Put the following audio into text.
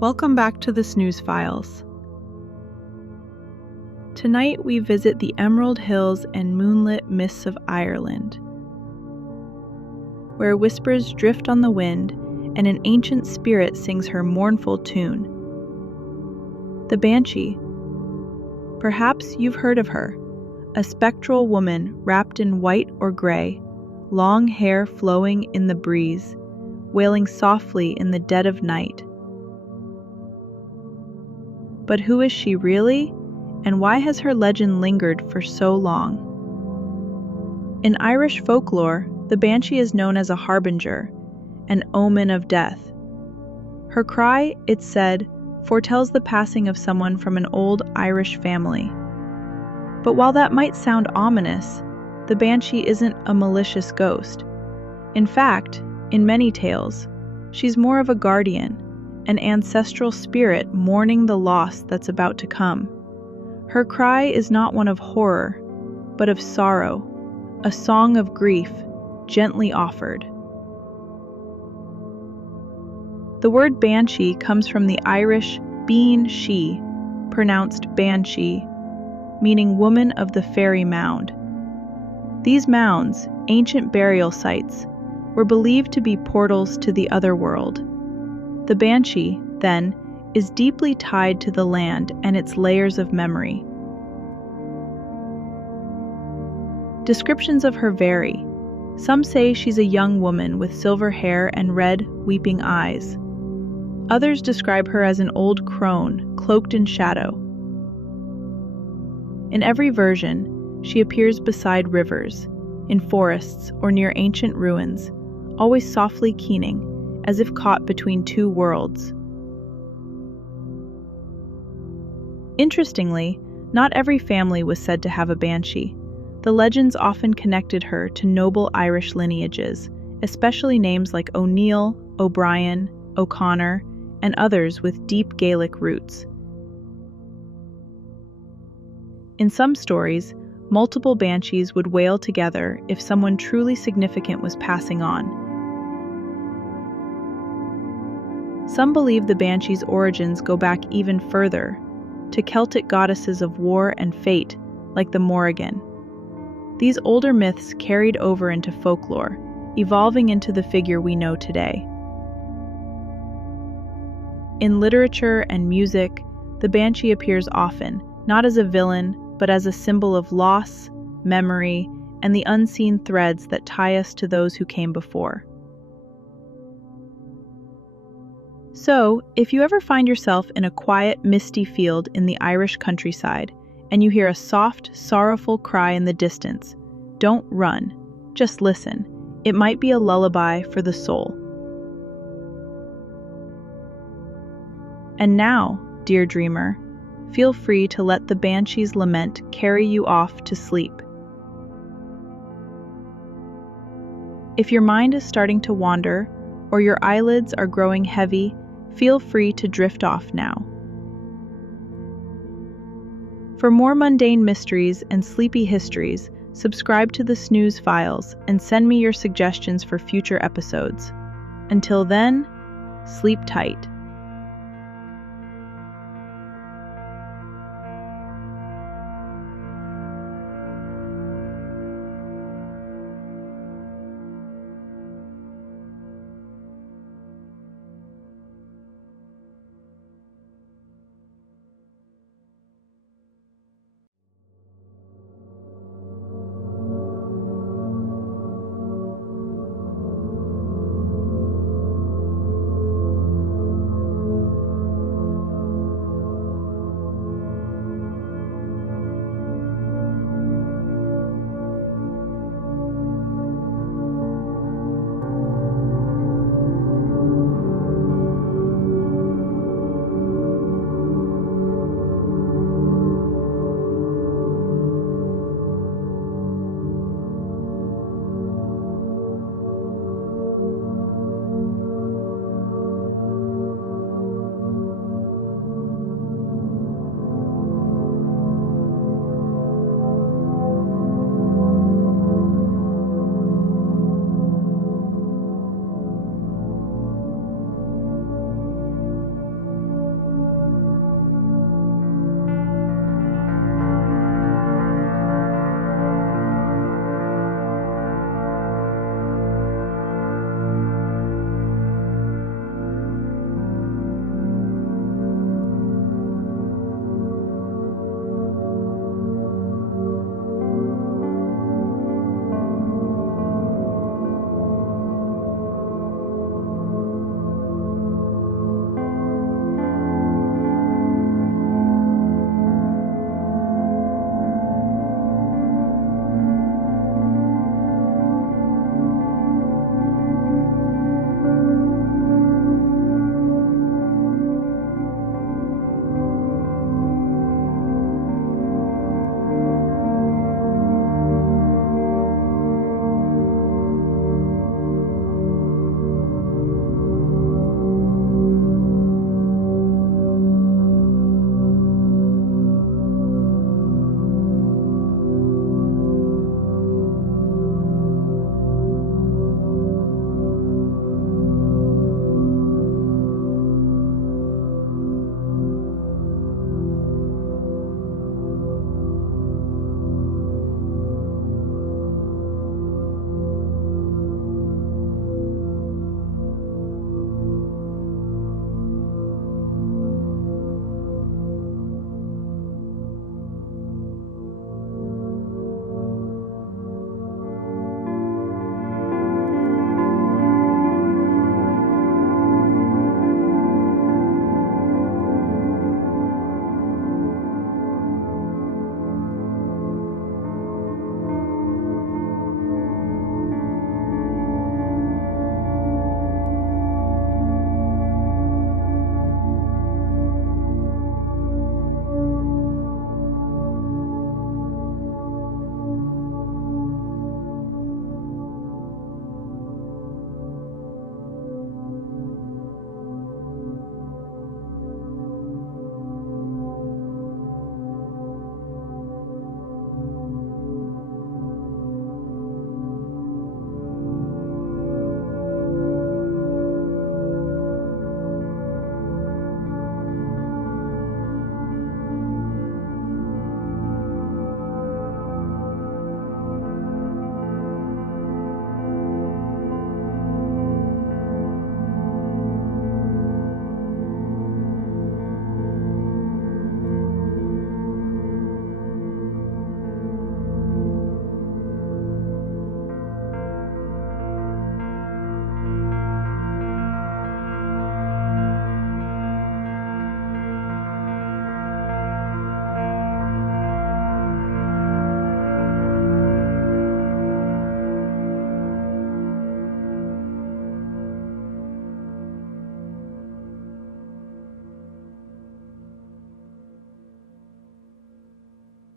Welcome back to the Snooze Files. Tonight we visit the emerald hills and moonlit mists of Ireland, where whispers drift on the wind and an ancient spirit sings her mournful tune. The Banshee. Perhaps you've heard of her, a spectral woman wrapped in white or gray, long hair flowing in the breeze, wailing softly in the dead of night. But who is she really, and why has her legend lingered for so long? In Irish folklore, the Banshee is known as a harbinger, an omen of death. Her cry, it's said, foretells the passing of someone from an old Irish family. But while that might sound ominous, the Banshee isn't a malicious ghost. In fact, in many tales, she's more of a guardian, an ancestral spirit mourning the loss that's about to come. Her cry is not one of horror, but of sorrow, a song of grief, gently offered. The word banshee comes from the Irish bean she, pronounced banshee, meaning woman of the fairy mound. These mounds, ancient burial sites, were believed to be portals to the other world. The Banshee, then, is deeply tied to the land and its layers of memory. Descriptions of her vary. Some say she's a young woman with silver hair and red, weeping eyes. Others describe her as an old crone, cloaked in shadow. In every version, she appears beside rivers, in forests, or near ancient ruins, always softly keening, as if caught between two worlds. Interestingly, not every family was said to have a banshee. The legends often connected her to noble Irish lineages, especially names like O'Neill, O'Brien, O'Connor, and others with deep Gaelic roots. In some stories, multiple banshees would wail together if someone truly significant was passing on. Some believe the Banshee's origins go back even further, to Celtic goddesses of war and fate, like the Morrigan. These older myths carried over into folklore, evolving into the figure we know today. In literature and music, the Banshee appears often, not as a villain, but as a symbol of loss, memory, and the unseen threads that tie us to those who came before. So, if you ever find yourself in a quiet, misty field in the Irish countryside, and you hear a soft, sorrowful cry in the distance, don't run, just listen. It might be a lullaby for the soul. And now, dear dreamer, feel free to let the Banshee's lament carry you off to sleep. If your mind is starting to wander, or your eyelids are growing heavy, feel free to drift off now. For more mundane mysteries and sleepy histories, subscribe to the Snooze Files and send me your suggestions for future episodes. Until then, sleep tight.